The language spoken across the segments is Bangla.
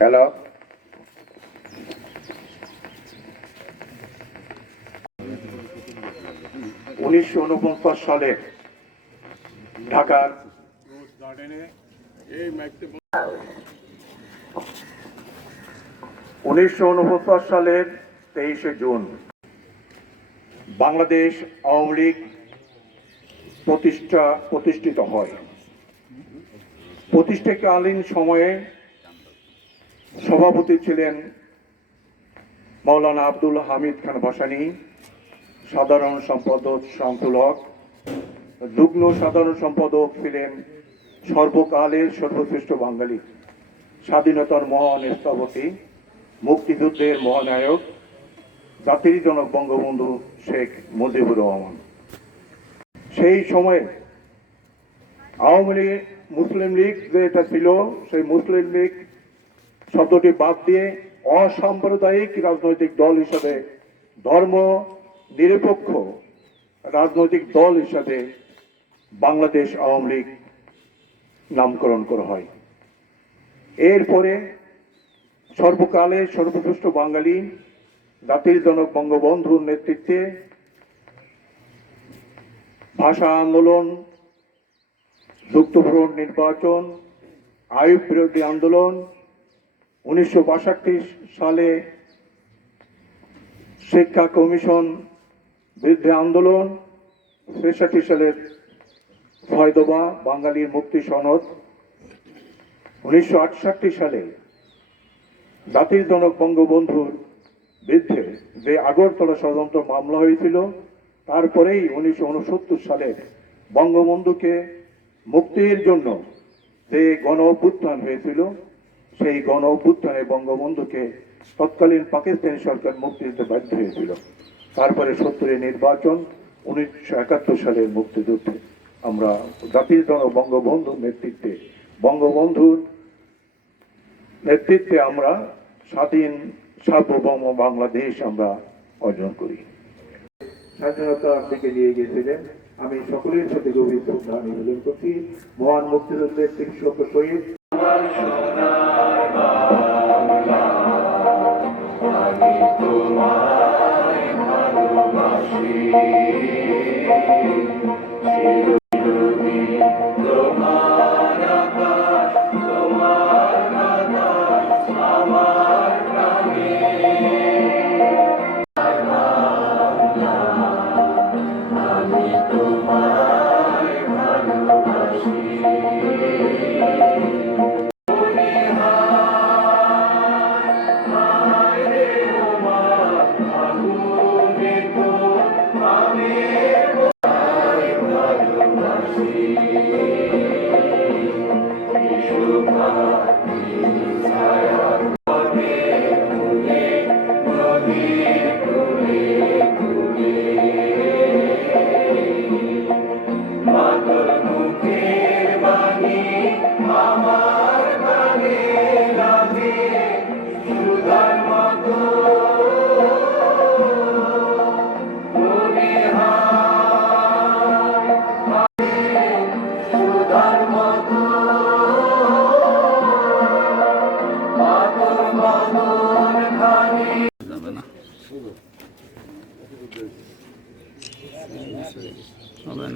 হ্যালো উনিশশো উনপঞ্চাশ সালে ঢাকার উনিশশো উনপঞ্চাশ সালের তেইশে জুন, বাংলাদেশ আওয়ামী লীগ প্রতিষ্ঠা প্রতিষ্ঠিত হয়। প্রতিষ্ঠাকালীন সময়ে সভাপতি ছিলেন মৌলানা আব্দুল হামিদ খান ভাসানী, সাধারণ সম্পাদক হক। যুগ্ম সাধারণ সম্পাদক ছিলেন সর্বকালের সর্বশ্রেষ্ঠ বাঙালি, স্বাধীনতার মহান স্থপতি, মুক্তিযুদ্ধের মহানায়ক, জাতির জনক বঙ্গবন্ধু শেখ মুজিবুর রহমান। সেই সময়ে আওয়ামী লীগ, মুসলিম লীগ যেটা ছিল, সেই মুসলিম লীগ শব্দটি বাদ দিয়ে অসাম্প্রদায়িক রাজনৈতিক দল হিসাবে, ধর্ম নিরপেক্ষ রাজনৈতিক দল হিসাবে বাংলাদেশ আওয়ামী লীগ নামকরণ করা হয়। এরপরে সর্বকালের সর্বশ্রেষ্ঠ বাঙালি জাতির জনক বঙ্গবন্ধুর নেতৃত্বে ভাষা আন্দোলন, যুক্তফ্রন্ট নির্বাচন, আয়ুব বিরোধী আন্দোলন, উনিশশো বাষট্টি সালে শিক্ষা কমিশন বিরুদ্ধে আন্দোলন, ছেষট্টি সালের ফয়দবা, বাঙালির মুক্তি সনদ। উনিশশো আটষট্টি সালে জাতির জনক বঙ্গবন্ধুর বিরুদ্ধে যে আগরতলা ষড়যন্ত্র মামলা হয়েছিল, তারপরেই উনিশশো উনসত্তর সালে বঙ্গবন্ধুকে মুক্তির জন্য যে গণ অভ্যুত্থান হয়েছিল, সেই গণ অভ্যুত্থানে বঙ্গবন্ধুকে তৎকালীন পাকিস্তানি সরকার মুক্তি দিতে বাধ্য হয়েছিল। তারপরে সত্তরের নির্বাচন, উনিশশো একাত্তর সালের মুক্তিযুদ্ধে। আমরা জাতির জনক বঙ্গবন্ধুর নেতৃত্বে বঙ্গবন্ধুর নেতৃত্বে আমরা স্বাধীন সার্বভৌম বাংলাদেশ আমরা অর্জন করি। স্বাধীনতার দিকে নিয়ে গিয়েছিলেন। আমি সকলের সাথে গভীর শ্রদ্ধা নিবেদন করছি। মহান মুক্তিযুদ্ধের তিনশত শহীদ। Amen.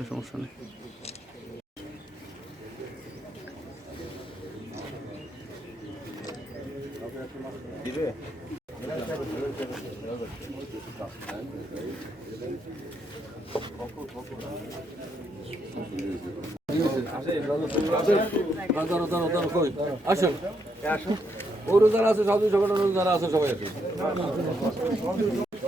সমস্যা নেই। আসুন। ও রোজার আছে সাধু সংগঠন রোজার আছে সবাই আছে